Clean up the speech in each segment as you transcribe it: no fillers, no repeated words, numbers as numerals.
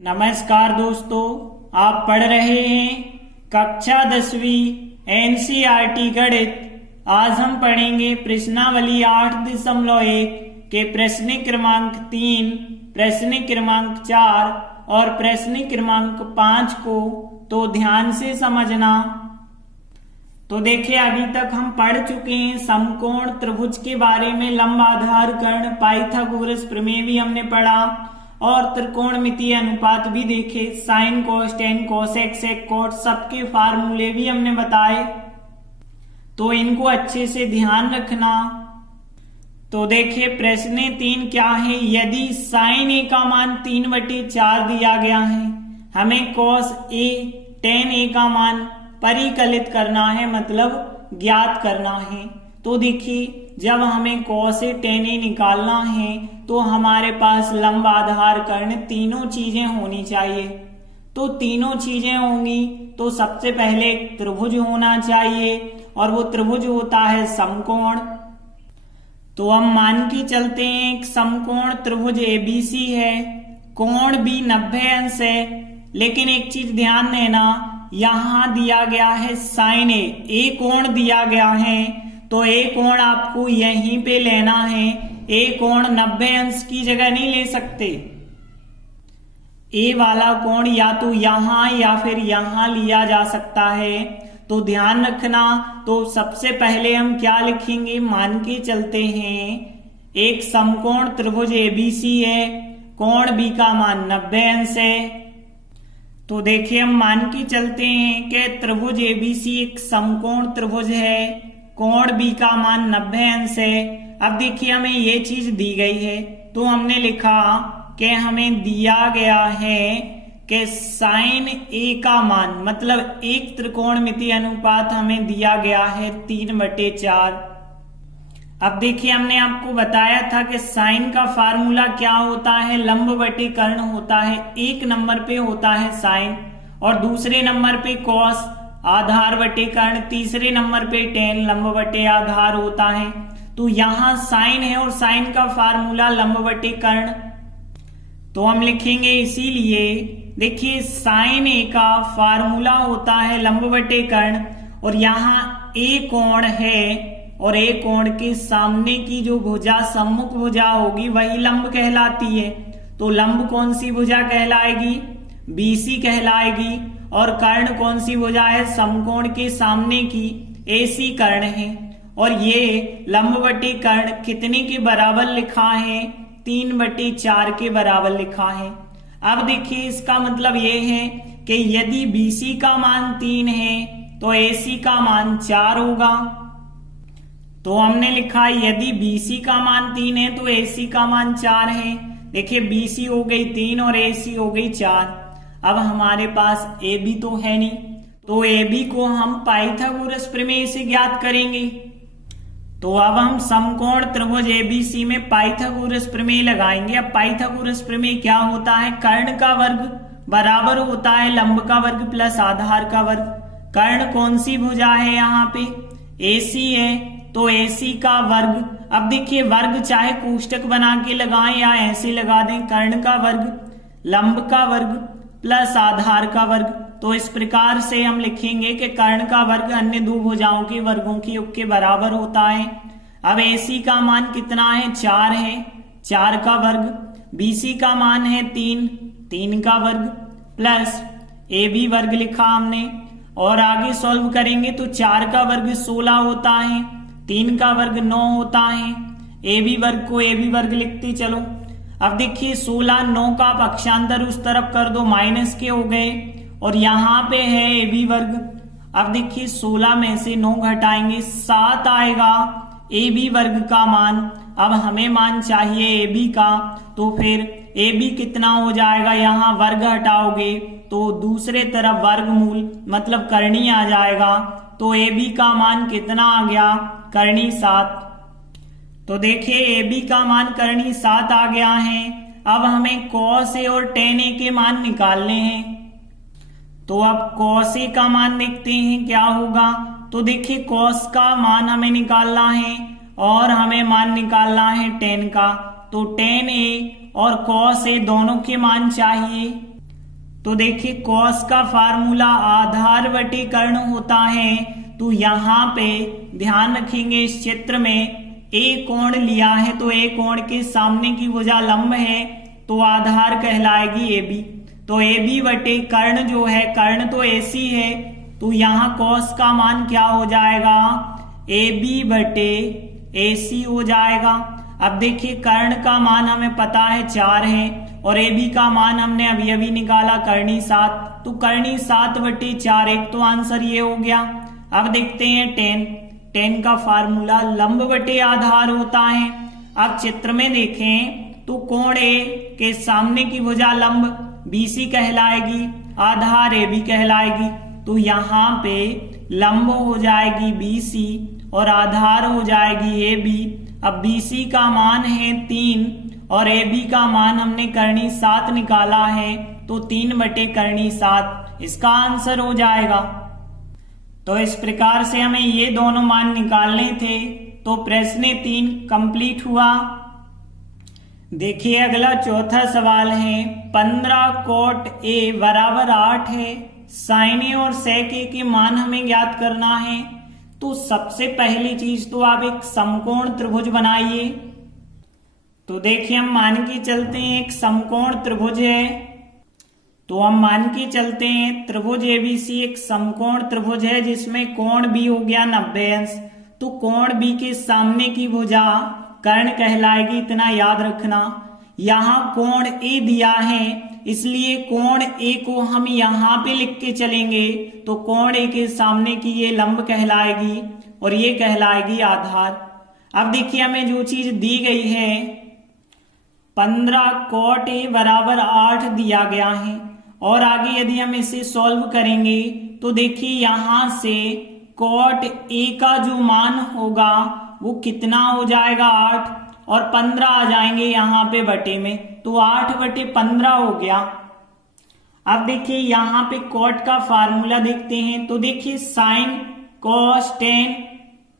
नमस्कार दोस्तों, आप पढ़ रहे हैं कक्षा 10वीं एनसीईआरटी गणित। आज हम पढ़ेंगे प्रश्नावली 8.1 के प्रश्न क्रमांक 3, प्रश्न क्रमांक 4 और प्रश्न क्रमांक 5 को। तो ध्यान से समझना। तो देखिए, अभी तक हम पढ़ चुके हैं समकोण त्रिभुज के बारे में, लंब आधार कर्ण, पाइथागोरस प्रमेय भी हमने पढ़ा और त्रिकोणमितीय अनुपात भी देखे, sine cos tan cosec sec cot, सबके फार्मूले भी हमने बताए। तो इनको अच्छे से ध्यान रखना। तो देखिए, प्रश्न 3 क्या है। यदि साइन ए का मान 3/4 दिया गया है, हमें कोस ए टेन ए का मान परिकलित करना है, मतलब ज्ञात करना है। तो देखिए, जब हमें cos A tan A निकालना है तो हमारे पास लंब आधार कर्ण तीनों चीजें होनी चाहिए। तो तीनों चीजें होंगी तो सबसे पहले एक त्रिभुज होना चाहिए और वो त्रिभुज होता है समकोण। तो हम मान के चलते हैं एक समकोण त्रिभुज ABC है, कोण भी 90 अंश है। लेकिन एक चीज ध्यान देना, यहां दिया गया है साइन ए कोण दिया गया है, तो ए कोण आपको यहीं पे लेना है। ए कोण 90 अंश की जगह नहीं ले सकते। ए वाला कोण या तो यहां या फिर यहां लिया जा सकता है, तो ध्यान रखना। तो सबसे पहले हम क्या लिखेंगे, मान के चलते हैं एक समकोण त्रिभुज ABC है, कोण B का मान 90 अंश है। तो देखिए, हम मान के चलते हैं कि त्रिभुज ABC एक समकोण त्रिभुज है, कोण B का मान 90 अंश है। अब देखिए, हमें ये चीज दी गई है, तो हमने लिखा कि हमें दिया गया है कि साइन A का मान, मतलब एक त्रिकोणमितीय अनुपात हमें दिया गया है 3/4। अब देखिए, हमने आपको बताया था कि साइन का फार्मूला क्या होता है, लंब बटे कर्ण होता है। एक नंबर पे होता है साइन और दूसरे नंबर पे कॉस आधार बटे कर्ण, तीसरे नंबर पे टेन लंब बटे आधार होता है। तो यहां साइन है और साइन का फार्मूला लंब बटे कर्ण, तो हम लिखेंगे इसीलिए। देखिए, साइन ए का फार्मूला होता है लंब बटे कर्ण और यहाँ ए कोण है और ए कोण के सामने की जो भुजा सम्मुख भुजा होगी वही लंब कहलाती है। तो लंब कौन सी भुजा कहलाएगी, BC कहलाएगी। और कर्ण कौन सी भुजा है, समकोण के सामने की AC कर्ण है। और ये लंब बटे कर्ण कितने के बराबर लिखा है, 3/4 के बराबर लिखा है। अब देखिए, इसका मतलब ये है कि यदि BC का मान 3 है तो AC का मान 4 होगा। तो हमने लिखा यदि BC का मान 3 है तो AC का मान 4 है। देखिए, BC हो गई 3 और AC हो गई 4। अब हमारे पास AB तो है नहीं, तो AB को हम पाइथागोरस प्रमेय से ज्ञात करेंगे। तो अब हम समकोण त्रिभुज ABC में पाइथागोरस प्रमेय लगाएंगे। अब पाइथागोरस प्रमेय क्या होता है, कर्ण का वर्ग बराबर होता है लंब का वर्ग प्लस आधार का वर्ग। कर्ण कौन सी भुजा है, यहाँ पे AC है, तो AC का वर्ग। अब देखिए, वर्ग चाहे कोष्टक बना के लगाएं या ऐसे लगा दें, कर्ण का वर्ग लंब का वर्ग प्लस आधार का वर्ग। तो इस प्रकार से हम लिखेंगे कि कर्ण का वर्ग अन्य दो भुजाओं के वर्गों के योग के बराबर होता है। अब AC का मान कितना है, 4 है, 4 का वर्ग। BC का मान है 3, 3 का वर्ग प्लस AB वर्ग लिखा हमने। और आगे सॉल्व करेंगे तो 4 का वर्ग 16 होता है, 3 का वर्ग 9 होता है। AB वर्ग को AB वर्ग लिखते चलो। अब देखिए, 16 9 का पक्षांतर उस तरफ कर दो, माइनस के हो गए और यहाँ पे है AB वर्ग। अब देखिए, 16 में से 9 घटाएंगे 7 आएगा AB वर्ग का मान। अब हमें मान चाहिए AB का, तो फिर AB कितना हो जाएगा, यहाँ वर्ग हटाओगे तो दूसरे तरफ वर्गमूल मतलब करनी आ जाएगा। तो AB का मान कितना आ गया, करनी 7। तो देखिए, AB का मान करनी 7 आ गया है। अब हमें cos A और tan A के मान निकालने हैं। तो अब cos A का मान देखते हैं क्या होगा। तो देखिए, cos का मान हमें निकालना है और हमें मान निकालना है tan का। तो tan A और cos A दोनों के मान चाहिए। तो देखिए कॉस का फार्मूला आधार बटे कर्ण होता है। तो यहाँ पे ध्यान रखेंगे इस चित्र में ए कोण लिया है, तो ए कोण के सामने की भुजा लंब है तो आधार कहलाएगी ए बी। तो ए बी बटे कर्ण जो है, कर्ण तो ए सी है, तो यहाँ कॉस का मान क्या हो जाएगा, ए बी बटे ए सी हो जाएगा। अब देखिए कर्ण का मान हमें पता है 4 है और ए बी का मान हमने अभी अभी निकाला कर्णी 7, तो कर्णी 7 बटे 4, एक तो आंसर ये हो गया। अब देखते हैं टेन का फार्मूला लंब बटे आधार होता है। अब चित्र में देखें तो कोण ए के सामने की भुजा लंब BC कहलाएगी, आधार AB कहलाएगी। तो यहाँ पे लंब हो जाएगी BC और आधार हो जाएगी AB। अब BC का मान है 3 और AB का मान हमने कर्णी 7 निकाला है, तो 3 बटे कर्णी 7 इसका आंसर हो जाएगा। तो इस प्रकार से हमें ये दोनों मान निकालने थे। तो प्रश्न 3 कंप्लीट हुआ। देखिए अगला चौथा सवाल है 15 कोट A बराबर 8 है, साइन ए और सेक ए के मान हमें ज्ञात करना है। तो सबसे पहली चीज तो आप एक समकोण त्रिभुज बनाइए। तो देखिए हम मान के चलते हैं एक समकोण त्रिभुज है, तो हम मान के चलते हैं त्रिभुज ABC एक समकोण त्रिभुज है जिसमें कोण B हो गया 90 अंश। तो कोण B के सामने की भुजा कर्ण कहलाएगी, इतना याद रखना। यहाँ कोण A दिया है इसलिए कोण A को हम यहाँ पे लिख के चलेंगे, तो कोण A के सामने की ये लंब कहलाएगी और ये कहलाएगी आधार। अब देखिए हमें जो चीज दी गई है 15 कोट A बराबर 8 दिया गया है और आगे यदि हम इसे सॉल्व करेंगे तो देखिए यहाँ से कोट A का जो मान होगा वो कितना हो जाएगा 8 और 15 आ जाएंगे यहाँ पे बटे में, तो 8 बटे 15 हो गया। अब देखिए यहाँ पे कोट का फार्मूला देखते हैं। तो देखिए sine cos tan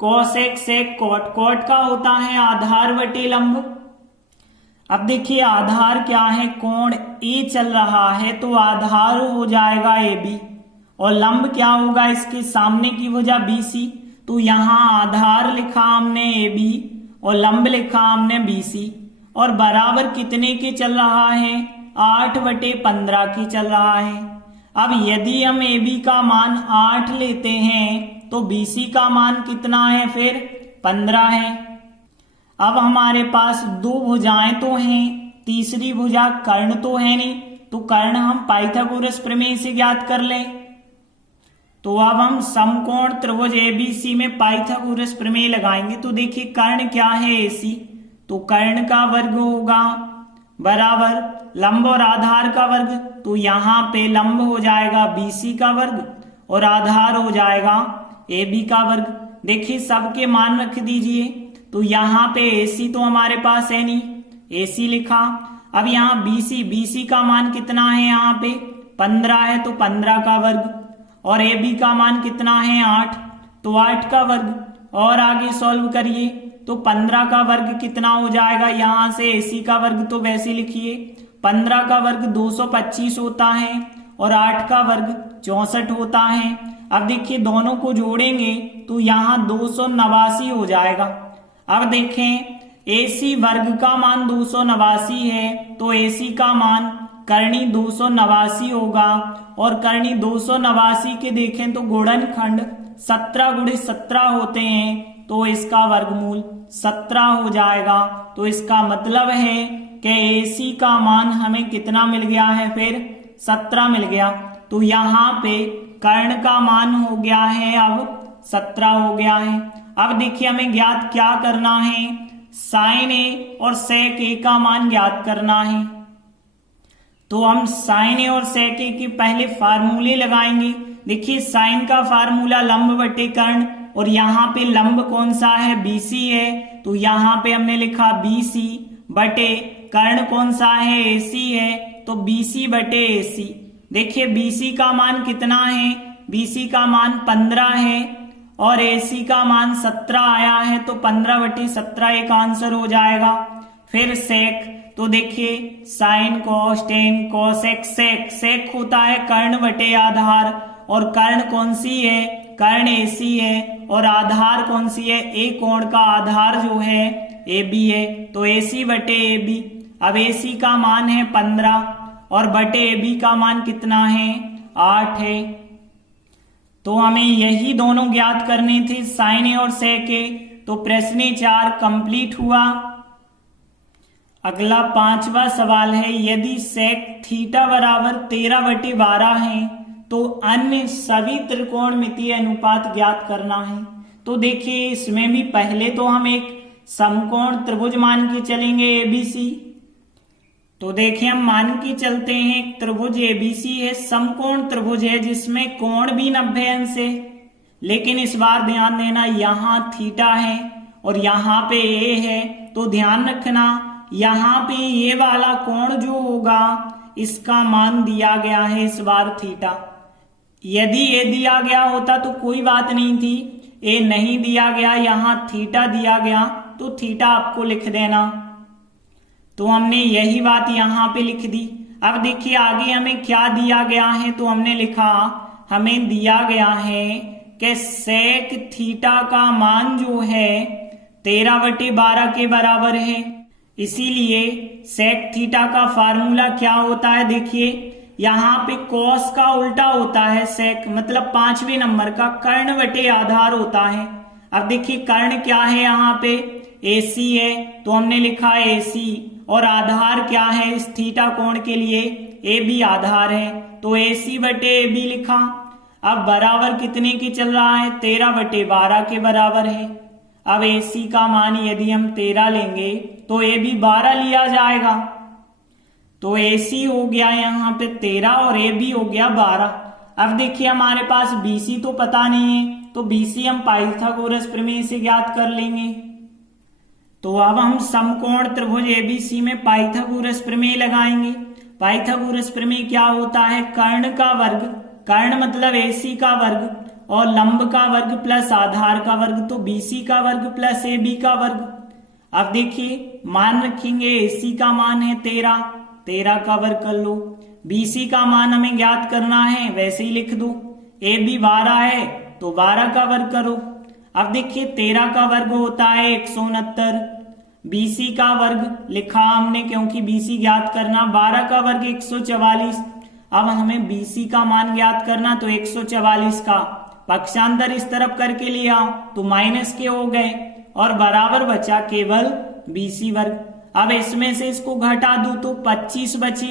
cosec sec cot, cot का होता है आधार बटे लंब। अब देखिए आधार क्या है, कोण A चल रहा है तो आधार हो जाएगा AB और लंब क्या होगा इसके सामने की भुजा BC। तो यहाँ आधार लिखा हमने AB और लंब लिखा हमने BC और बराबर कितने के चल रहा है 8 बटे 15 की चल रहा है। अब यदि हम AB का मान 8 लेते हैं तो BC का मान कितना है फिर 15 है। अब हमारे पास 2 भुजाएं तो हैं, तीसरी भुजा कर्ण तो है नहीं, तो कर्ण हम पाइथागोरस प्रमेय से ज्ञात कर लें। तो अब हम समकोण त्रिभुज ABC में पाइथागोरस प्रमेय लगाएंगे। तो देखिए कर्ण क्या है AC, तो कर्ण का वर्ग होगा बराबर लंब और आधार का वर्ग। तो यहाँ पे लंब हो जाएगा BC का वर्ग और आधार हो जाएगा AB का वर्ग। देखिए सबके मान रख दीजिए। तो यहाँ पे AC तो हमारे पास है नहीं, AC लिखा। अब यहाँ BC का मान कितना है यहाँ पे 15 है, तो 15 का वर्ग और AB का मान कितना है 8, तो 8 का वर्ग। और आगे सॉल्व करिए तो 15 का वर्ग कितना हो जाएगा, यहाँ से AC का वर्ग तो वैसे लिखिए 15 का वर्ग 225 होता है और 8 का वर्ग 64 होता है। अब देखिए दोनों को जोड़ेंगे तो यहाँ 289 हो जाएगा। अब देखें AC वर्ग का मान 289 है तो AC का मान कर्णी 289 होगा और कर्णी 289 के देखें तो गुणनखंड 17 गुणे 17 होते हैं, तो इसका वर्गमूल 17 हो जाएगा। तो इसका मतलब है कि AC का मान हमें कितना मिल गया है फिर 17 मिल गया। तो यहाँ पे कर्ण का मान हो गया है अब 17 हो गया है। अब देखिए हमें ज्ञात क्या करना है, साइन ए और सेक ए का मान ज्ञात करना है। तो हम साइन ए और सेक ए के पहले फार्मूले लगाएंगे। देखिए साइन का फार्मूला लंब बटे कर्ण और यहाँ पे लंब कौन सा है BC है, तो यहाँ पे हमने लिखा BC बटे कर्ण कौन सा है AC है, तो BC बटे AC। देखिए BC का मान कितना है, BC का मान 15 है और AC का मान 17 आया है, तो 15 बटे 17 एक आंसर हो जाएगा। फिर सेक तो देखिए sine cos tan cosec sec, sec होता है कर्ण बटे आधार, और कर्ण कौन सी है, कर्ण एसी है, और आधार कौन सी है, ए कोण का आधार जो है ए बी है, तो एसी बटे ए बी। अब एसी का मान है 15 और बटे ए बी का मान कितना है, 8 है। तो हमें यही दोनों ज्ञात करने थे, साइन ए और सेक ए। तो प्रश्न 4 कंप्लीट हुआ। अगला 5वां सवाल है, यदि सेक थीटा बराबर 13/12 है तो अन्य सभी त्रिकोणमितीय अनुपात ज्ञात करना है। तो देखिए इसमें भी पहले तो हम एक समकोण त्रिभुज मान के चलेंगे एबीसी। तो देखिए हम मान के चलते हैं एक त्रिभुज एबीसी है, समकोण त्रिभुज है जिसमें कोण भी 90 अंश है। लेकिन इस बार ध्यान देना यहां थीटा है और यहां पे ए है, तो ध्यान रखना यहां पे ये वाला कोण जो होगा इसका मान दिया गया है इस बार थीटा। यदि ए दिया गया होता तो कोई बात नहीं थी, ए नहीं दिया गया, यहां थीटा दिया गया तो थीटा आपको लिख देना। तो हमने यही बात यहां पे लिख दी। अब देखिए आगे हमें क्या दिया गया है, तो हमने लिखा हमें दिया गया है कि सेक थीटा का मान जो है 13/12 के बराबर है। इसीलिए सेक थीटा का फार्मूला क्या होता है, देखिए यहाँ पे कॉस का उल्टा होता है सेक, मतलब 5वें नंबर का कर्ण बटे आधार होता है। अब देखिए कर्ण क्या है, यहाँ पे AC है तो हमने लिखा AC, और आधार क्या है इस थीटा कोण के लिए, AB आधार है, तो AC बटे AB लिखा। अब बराबर कितने की चल रहा है, 13/12 के बराबर है। अब AC का मान यदि हम 13 लेंगे तो AB 12 लिया जाएगा, तो AC हो गया यहाँ पे 13 और AB हो गया 12। अब देखिए हमारे पास BC तो पता नहीं है, तो BC हम पाइथागोरस प्रमेय से ज्ञात कर लेंगे। तो अब हम समकोण त्रिभुज ABC में पाइथागोरस प्रमेय लगाएंगे। पाइथागोरस प्रमेय क्या होता है, कर्ण का वर्ग, कर्ण मतलब AC का वर्ग, और लंब का वर्ग प्लस आधार का वर्ग, तो BC का वर्ग प्लस AB का वर्ग। अब देखिए मान रखेंगे AC का मान है 13 का वर्ग कर लो, BC का मान हमें ज्ञात करना है वैसे ही लिख दो, AB 12 है तो 12 का वर्ग करो। अब देखिए 13 का वर्ग होता है 169, BC का वर्ग लिखा हमने क्योंकि BC ज्ञात करना, 12 का वर्ग 144। अब हमें BC का मान ज्ञात करना, तो 144 का पक्षांतर इस तरफ करके लिया तो माइनस के हो गए और बराबर बचा केवल BC वर्ग। अब इसमें से इसको घटा दूं तो 25 बचे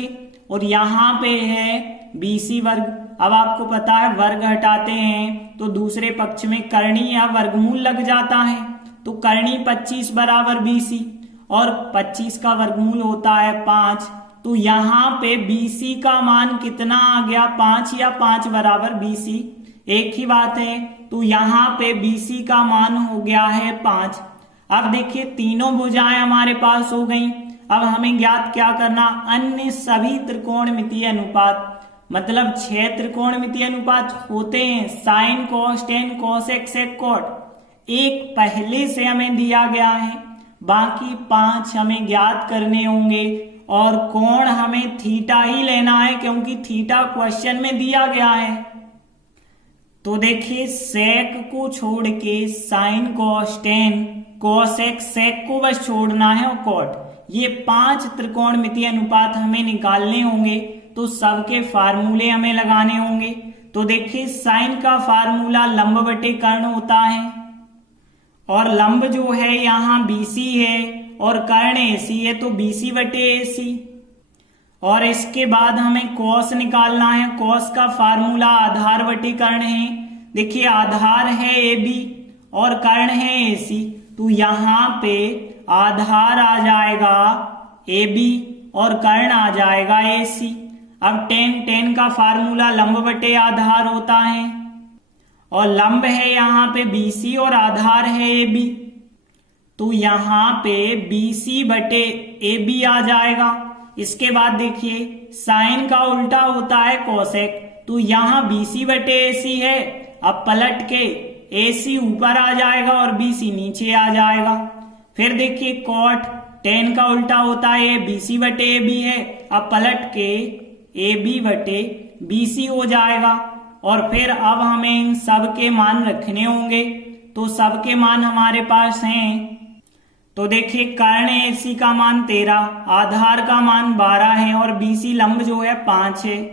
और यहाँ पे है BC वर्ग। अब आपको पता है वर्ग हटाते हैं तो दूसरे पक्ष में करणी या वर्गमूल लग जाता है, तो करणी 25 बराबर BC और 25 का वर्गमूल होता है 5। तो यहाँ पे BC का मान कितना आ गया, 5 या 5 बराबर BC, एक ही बात है। तो यहाँ पे BC का मान हो गया है 5। अब देखिए तीनों भुजाएं हमारे पास हो गई। अब हमें ज्ञात क्या करना, अन्य सभी त्रिकोणमितीय अनुपात, मतलब 6 त्रिकोणमितीय अनुपात होते हैं, sine cos tan cosec sec cot, एक पहले से हमें दिया गया है, बाकी 5 हमें ज्ञात करने होंगे और कोण हमें थीटा ही लेना है क्योंकि थीटा क्वेश्चन में दिया गया है। तो देखिए सेक को छोड़ के sine cos tan cosec sec को बस छोड़ना है और कॉट, ये 5 त्रिकोणमितीय अनुपात हमें निकालने होंगे, तो सबके फार्मूले हमें लगाने होंगे। तो देखिए साइन का फार्मूला लंब बटे कर्ण होता है और लंब जो है यहाँ BC है और कर्ण AC है तो BC बटे AC। और इसके बाद हमें कॉस निकालना है, कॉस का फार्मूला आधार बटे कर्ण है। देखिए आधार है AB और कर्ण है AC, तो यहाँ पे आधार आ जाएगा AB और कर्ण आ जाएगा AC। अब टेन का फार्मूला लंब बटे आधार होता है और लंब है यहाँ पे BC और आधार है AB, तो यहाँ पे BC बटे AB आ जाएगा। इसके बाद देखिए साइन का उल्टा होता है कोसेक, तो यहाँ BC बटे AC है, अब पलट के AC ऊपर आ जाएगा और BC नीचे आ जाएगा। फिर देखिए कॉट, tan का उल्टा होता है BC बटे AB है। अब पलट के AB बटे BC हो जाएगा और फिर अब हमें इन सब के मान रखने होंगे। तो सब के मान हमारे पास हैं। तो देखिए कर्ण AC का मान 13, आधार का मान 12 है और BC लंब जो है 5 है।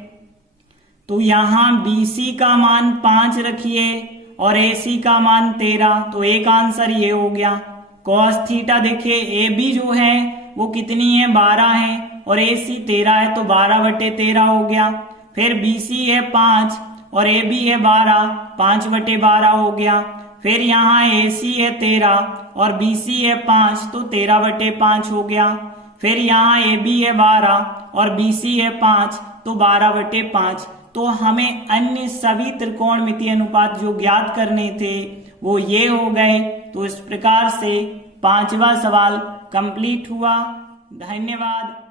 तो यहां BC का मान 5 रखिए और AC का मान 13, तो एक आंसर ये हो गया। cos थीटा देखिए AB जो है वो कितनी है 12 है और AC 13 है, तो 12 बटे 13 हो गया। फिर BC है 5 और AB है 12, 5 बटे 12 हो गया। फिर यहाँ AC है 13 और BC है 5, तो 13 बटे 5 हो गया। फिर यहाँ AB है 12 और BC है 5, तो 12 बटे 5। तो हमें अन्य सभी त्रिकोणमितीय अनुपात जो ज्ञात करने थे वो ये हो गए। तो इस प्रकार से 5वां सवाल कंप्लीट हुआ। धन्यवाद।